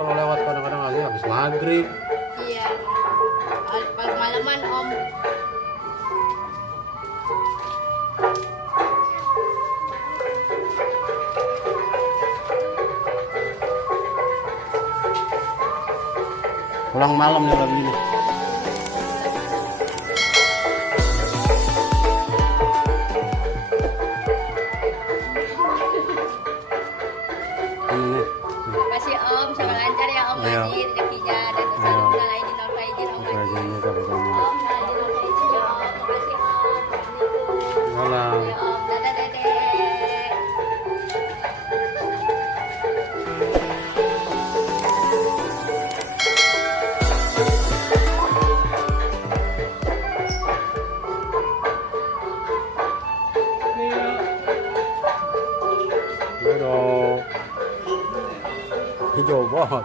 kalau lewat kadang-kadang lagi habis maghrib. Iya. Pas malaman Om. Pulang malam ya begini. Ini nih. Makasih Om, sama lancar ya Om Iya. ngaji rezekinya dan Iya. selalu minal aidin wal faizin Om Kayak ngaji. gini sama-sama. Om, minal aidin wal faizin ya Om. Makasih Om. Assalamualaikum. Salam. Ya Om, dadah Dedek. Hijau banget.